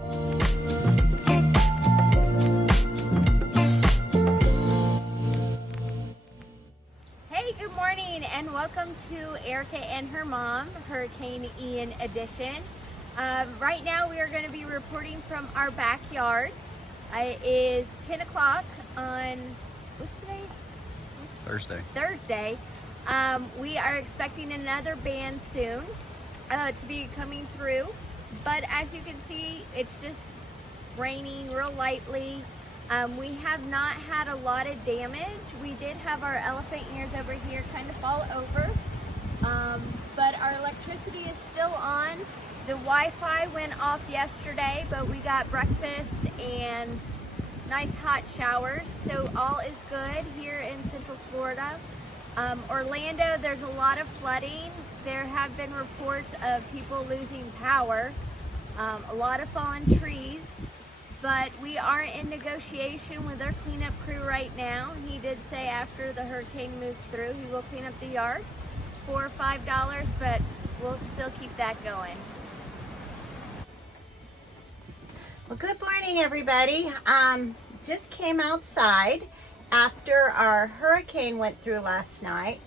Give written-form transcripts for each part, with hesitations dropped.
Hey, good morning and welcome to Erica and her mom, Hurricane Ian edition. Right now we are going to be reporting from our backyard. It is 10 o'clock on, what's today? Thursday. We are expecting another band soon to be coming through, but as you can see, it's just raining real lightly. We have not had a lot of damage. We did have our elephant ears over here kind of fall over, but our electricity is still on. The Wi-Fi went off yesterday, but we got breakfast and nice hot showers, so all is good here in Central Florida. Orlando, there's a lot of flooding. There have been reports of people losing power, a lot of fallen trees. But we are in negotiation with our cleanup crew right now. He did say after the hurricane moves through, he will clean up the yard for $5, but we'll still keep that going. Well, good morning, everybody. Just came outside after our hurricane went through last night.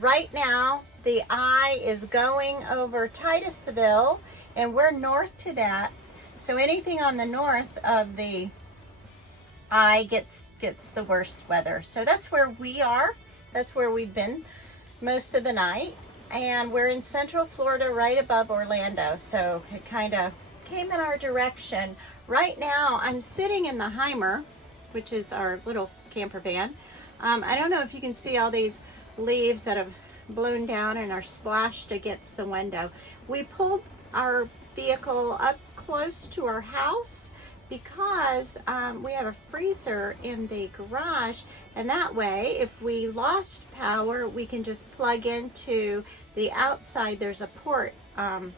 Right now, the eye is going over Titusville, and we're north to that. So anything on the north of the eye gets the worst weather. So that's where we are. That's where we've been most of the night. And we're in Central Florida right above Orlando. So it kind of came in our direction. Right now I'm sitting in the Heimer, which is our little camper van. I don't know if you can see all these leaves that have blown down and are splashed against the window. We pulled our vehicle up close to our house because we have a freezer in the garage, and that way if we lost power we can just plug into the outside. There's a port or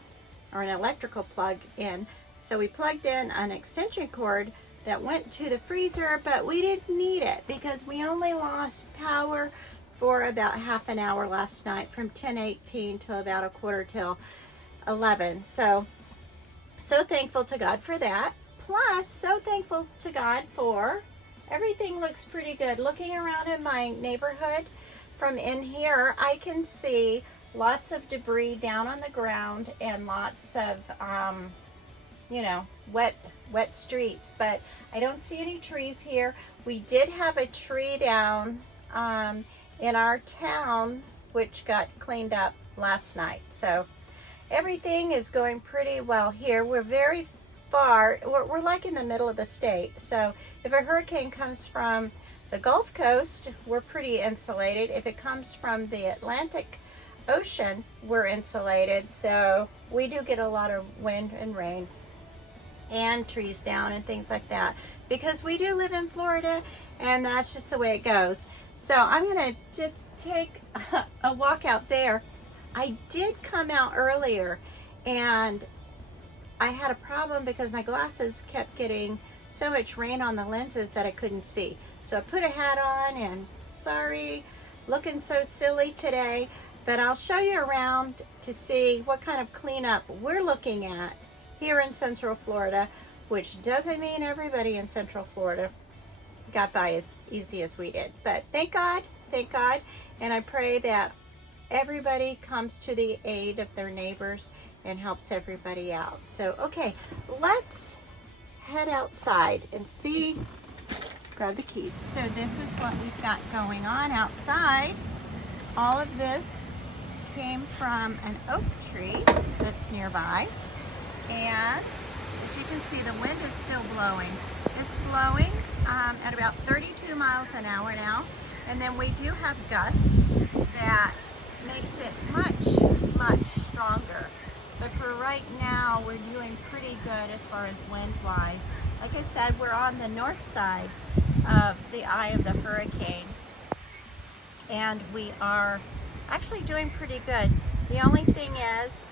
an electrical plug in, so we plugged in an extension cord that went to the freezer, but we didn't need it because we only lost power for about half an hour last night, from 10:18 till about a quarter till 11. So thankful to God for that. Plus, so thankful to God for everything looks pretty good. Looking around in my neighborhood from in here, I can see lots of debris down on the ground and lots of, wet streets, but I don't see any trees here. We did have a tree down in our town, which got cleaned up last night. So everything is going pretty well here. We're very far, we're like in the middle of the state. So if a hurricane comes from the Gulf Coast, we're pretty insulated. If it comes from the Atlantic Ocean, we're insulated. So we do get a lot of wind and rain and trees down and things like that, because we do live in Florida and that's just the way it goes. So I'm gonna just take a walk out there. I did come out earlier and I had a problem because my glasses kept getting so much rain on the lenses that I couldn't see. So I put a hat on, and sorry, looking so silly today, but I'll show you around to see what kind of cleanup we're looking at here in Central Florida, which doesn't mean everybody in Central Florida got by as easy as we did. But thank God, and I pray that everybody comes to the aid of their neighbors and helps everybody out. So, okay, let's head outside and see, grab the keys. So this is what we've got going on outside. All of this came from an oak tree that's nearby. And as you can see, the wind is still blowing. It's blowing at about 32 miles an hour now. And then we do have gusts that makes it much stronger. But for right now, we're doing pretty good as far as wind-wise. Like I said, we're on the north side of the eye of the hurricane, and we are actually doing pretty good. The only thing is,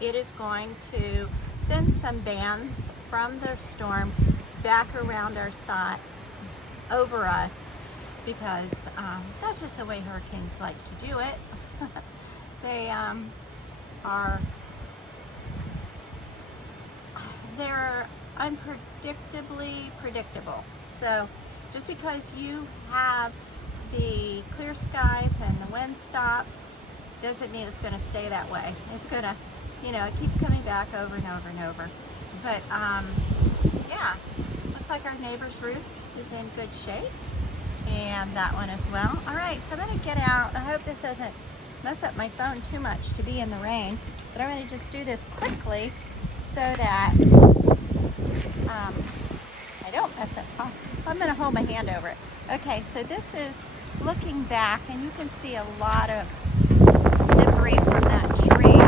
it is going to send some bands from the storm back around our side over us, because that's just the way hurricanes like to do it. They they're unpredictably predictable. So just because you have the clear skies and the wind stops doesn't mean it's going to stay that way. It's going to, you know, it keeps coming back over and over and over. But yeah, looks like our neighbor's roof is in good shape, and that one as well. All right, so I'm going to get out. I hope this doesn't mess up my phone too much to be in the rain, but I'm going to just do this quickly so that I don't mess up. I'm going to hold my hand over it. Okay, so this is looking back, and you can see a lot of debris from that tree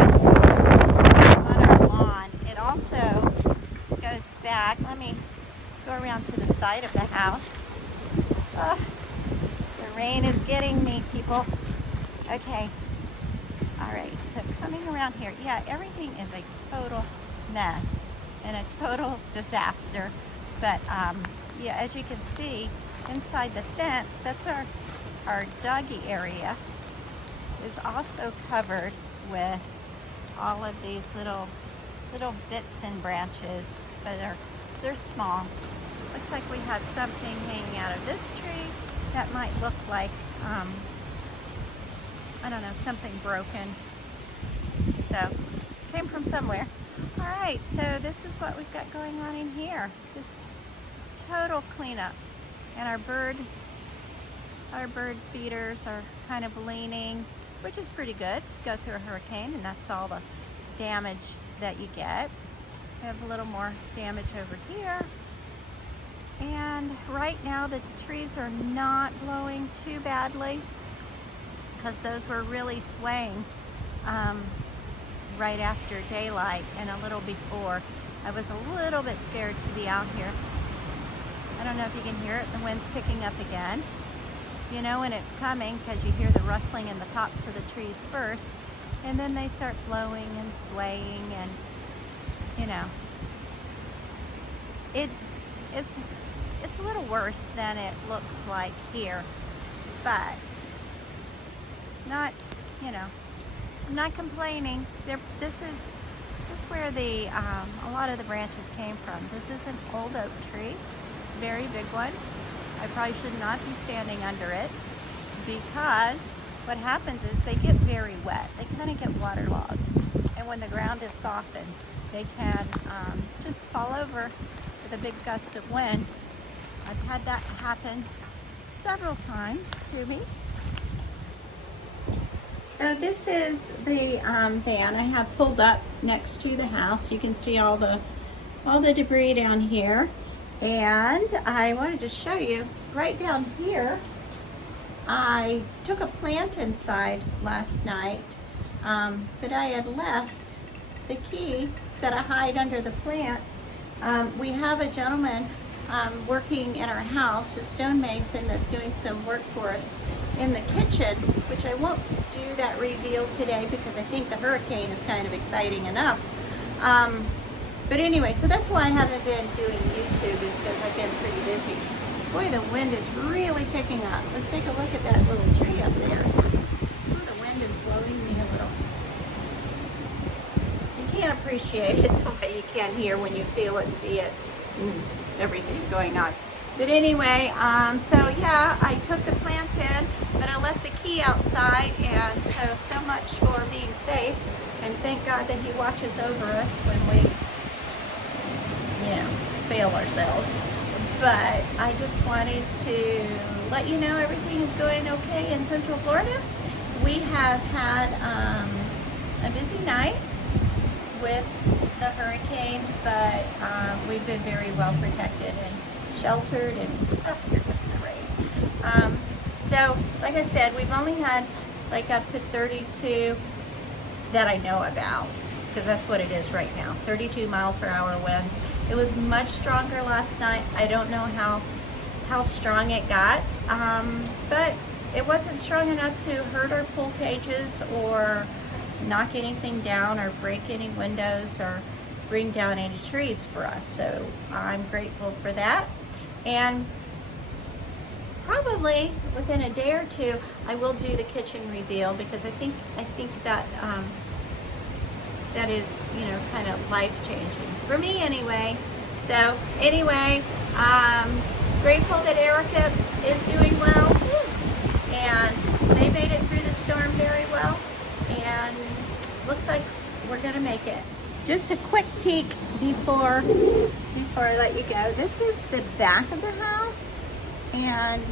on our lawn. It also goes back. Let me go around to the side of the house. The rain is getting me, people. Okay. All right, so coming around here, yeah, everything is a total mess and a total disaster. But yeah, as you can see, inside the fence, that's our doggy area, is also covered with all of these little bits and branches, but they're small. Looks like we have something hanging out of this tree that might look like I don't know, something broken. So came from somewhere. All right, so this is what we've got going on in here. Just total cleanup. And our bird feeders are kind of leaning, which is pretty good. Go through a hurricane, and that's all the damage that you get. We have a little more damage over here. And right now the trees are not blowing too badly, because those were really swaying right after daylight and a little before. I was a little bit scared to be out here. I don't know if you can hear it. The wind's picking up again. You know when it's coming because you hear the rustling in the tops of the trees first, and then they start blowing and swaying, and you know, it's a little worse than it looks like here, but not, you know, I'm not complaining. This is where the a lot of the branches came from. This is an old oak tree, very big one. I probably should not be standing under it, because what happens is they get very wet. They kind of get waterlogged, and when the ground is softened, they can just fall over with a big gust of wind. I've had that happen several times to me. So this is the van I have pulled up next to the house. You can see all the debris down here. And I wanted to show you right down here, I took a plant inside last night, but I had left the key that I hide under the plant. We have a gentleman working in our house, a stonemason, that's doing some work for us in the kitchen, which I won't do that reveal today because I think the hurricane is kind of exciting enough. But anyway, so that's why I haven't been doing YouTube, is because I've been pretty busy. Boy, the wind is really picking up. Let's take a look at that little tree up there. Oh, the wind is blowing me a little. You can't appreciate it the way you can here when you feel it, see it, and everything going on. But anyway, so yeah, I took the plant in, but I left the key outside, and so much for being safe. And thank God that he watches over us when we, you know, fail ourselves. But I just wanted to let you know everything is going okay in Central Florida. We have had a busy night with the hurricane, but we've been very well protected and sheltered, and here comes the rain. So like I said, we've only had like up to 32 that I know about, because that's what it is right now, 32 mile per hour winds. It was much stronger last night. I don't know how strong it got, but it wasn't strong enough to hurt our pool cages or knock anything down or break any windows or bring down any trees for us. So I'm grateful for that. And probably within a day or two, I will do the kitchen reveal, because I think that that is, you know, kind of life-changing for me anyway. So anyway, grateful that Erica is doing well, and they made it through the storm very well, and looks like we're gonna make it. Just a quick peek before I let you go. This is the back of the house, and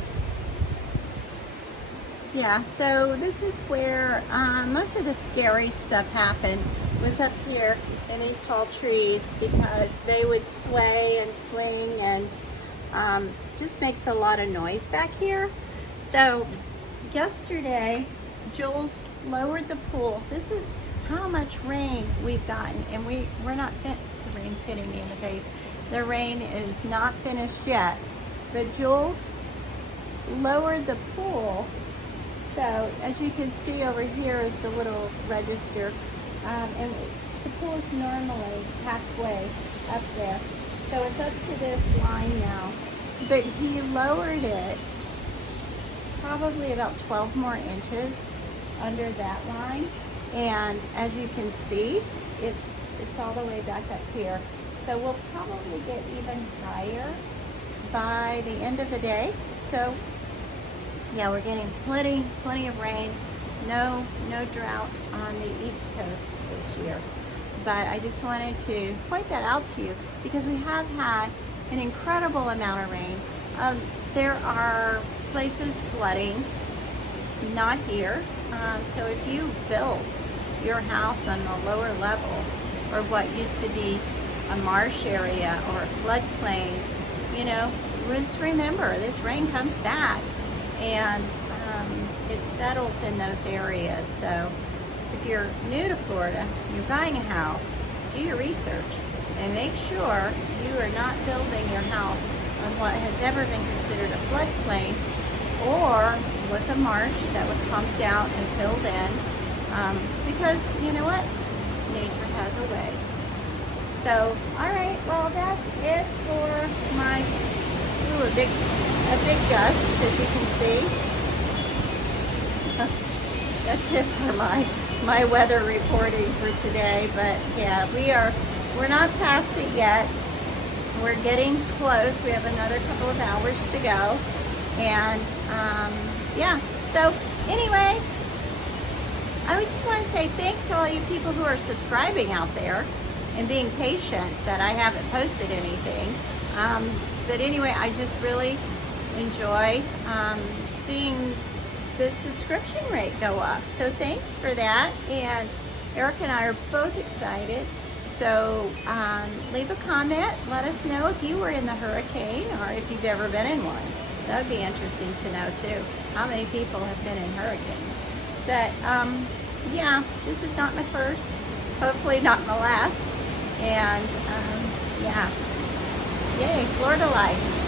yeah, so this is where most of the scary stuff happened, was up here in these tall trees, because they would sway and swing and just makes a lot of noise back here. So yesterday, Jules lowered the pool. This is how much rain we've gotten, and we're not the rain's hitting me in the face. The rain is not finished yet, but Jules lowered the pool. So as you can see over here is the little register, and the pool is normally halfway up there. So it's up to this line now, but he lowered it probably about 12 more inches under that line. And as you can see, it's all the way back up here. So we'll probably get even higher by the end of the day. So yeah, we're getting plenty of rain. No drought on the East Coast this year. But I just wanted to point that out to you because we have had an incredible amount of rain. There are places flooding, not here. So if you built your house on the lower level, or what used to be a marsh area or a floodplain, you know, just remember this rain comes back, and it settles in those areas. So if you're new to Florida, you're buying a house, do your research and make sure you are not building your house on what has ever been considered a floodplain or was a marsh that was pumped out and filled in, because you know what, nature has a way. So all right, well that's it for my a big gust, as you can see. That's it for my weather reporting for today. But yeah, we're not past it yet. We're getting close. We have another couple of hours to go, and yeah. So anyway, I just want to say thanks to all you people who are subscribing out there and being patient that I haven't posted anything. But anyway, I just really enjoy seeing the subscription rate go up. So thanks for that. And Erica and I are both excited. So leave a comment. Let us know if you were in the hurricane or if you've ever been in one. That would be interesting to know too. How many people have been in hurricanes? But yeah, this is not my first. Hopefully not my last. And yeah. Yay, Florida life.